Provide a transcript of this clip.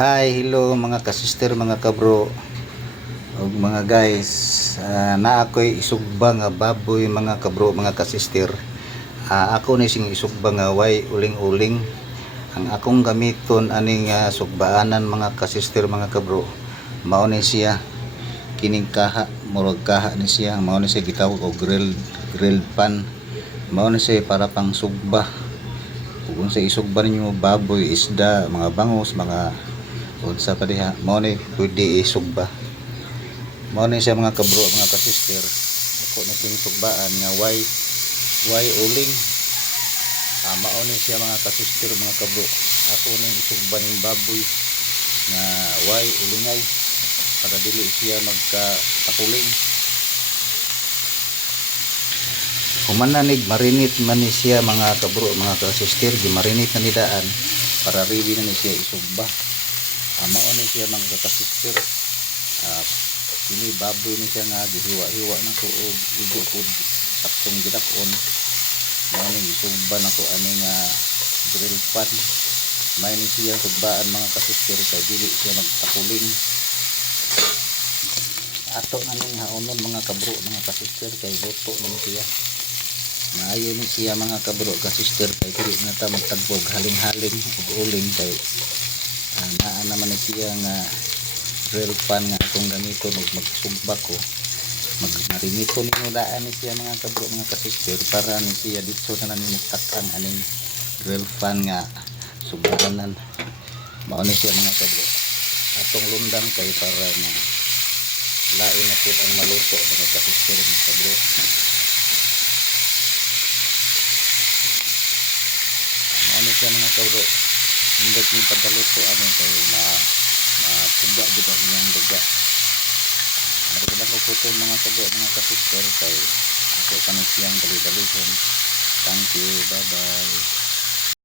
Hi, hello mga kasister, mga kabro ug mga guys. Na ako'y isugba nga baboy mga kabro, mga kasister. Ako ni sing isugba nga way uling-uling. Ang akong gamiton aning sugbaanan mga kasister, mga kabro, mao ni siya kining kaha, murag kaha ni siya, mao ni siya gitawag og grilled pan. Mao ni siya para pang sugba. Kung sa isugba ninyo baboy, isda, mga bangus, mga unsa pa diha, mao ni pwede isugba. Mao ni siya mga kabro, mga kasister. Ako na sing sugbaan nga way uling. Mao ni siya mga kasister, mga kabro. Ako ning isugba ning baboy nga way ulingay para dili siya magkatakuling. Humananig marinate man ni siya mga kabro, mga kasister, gimarinate na nidaan para ready na ni siya isugba. Mao ni siya mga kasister. Ini baboy ni siya nga gihiwa-hiwa na ko og igo pod saktong gidakon. Mao ni isugba na ko ani nga grill pan. May ni siya sugbaan mga kasister kay dili siya magtakuling. Ato na ning haonon mga kabro, mga kasister, kay luto na siya. Maayo ni siya mga kabro, kasister, kay dili na ta magtagbog haling-haling ug uling kay naa naman ni siya nga grill pan nga akong gamiton ug magsugba ko. Magmarinito ni daan ni siya mga kabro, mga kasister, para ni siya dito na nanimugtak-an aning grill pan nga sugbaanan. Mao ni siya mga kabro. Atong lundan kay para na lain na po ang maluto mga kasister, mga kabro. Mao ni siya mga kabro. Hindi ni pagkaluto ano kay puga gid ang iyang duga. Ari lang ko po mga kabro, mga kasister, kay ako kanang siyang dali-dalihon. Thank you, bye bye.